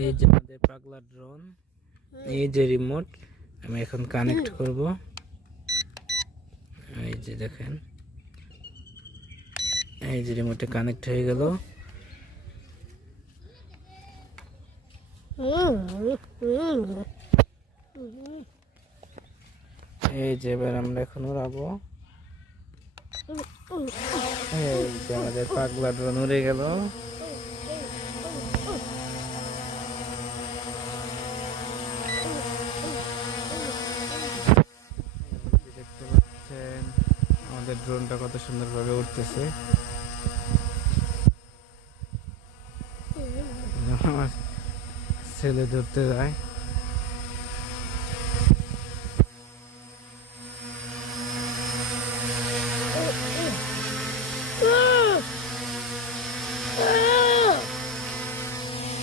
এই যে আমাদের পাগলা ড্রোন, এই যে রিমোট আমি এখন কানেক্ট করব। এই যে দেখেন, এই যে রিমোটে কানেক্ট হয়ে গেল। এই যে এবার আমরা এখন উড়াবো। এই যে আমাদের পাগলা ড্রোন উড়ে গেল। দেখতে পাচ্ছেন আমাদের ড্রোনটা কত সুন্দরভাবে উঠতেছে। আমার ছেলে ধরতে যায়।